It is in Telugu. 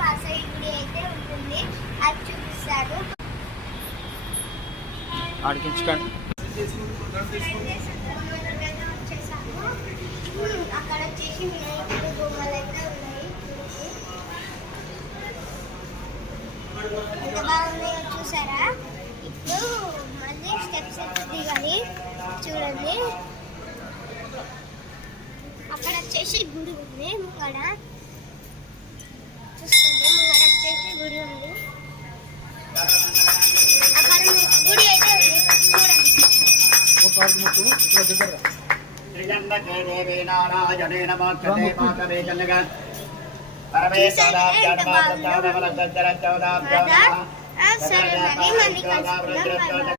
వాసవి గుడి అయితే ఉంటుంది, అది చూపిస్తాడు. అక్కడ వచ్చేసి వినాయకుడు బొమ్మలు అయితే ఉన్నాయి. ఎంత బాగున్నాయో చూసారా. ఇప్పుడు మళ్ళీ స్టెప్స్ దిగాలి చూడండి. అక్కడ వచ్చేసి గుడి ఉంది, ముంగడ చూసుకోండి. ముంగడ వచ్చేసి గుడి ఉంది, అక్కడ గుడి అయితే ఉంది చూడండి. సరే మరి మళ్ళీ కలుసుకుందాం.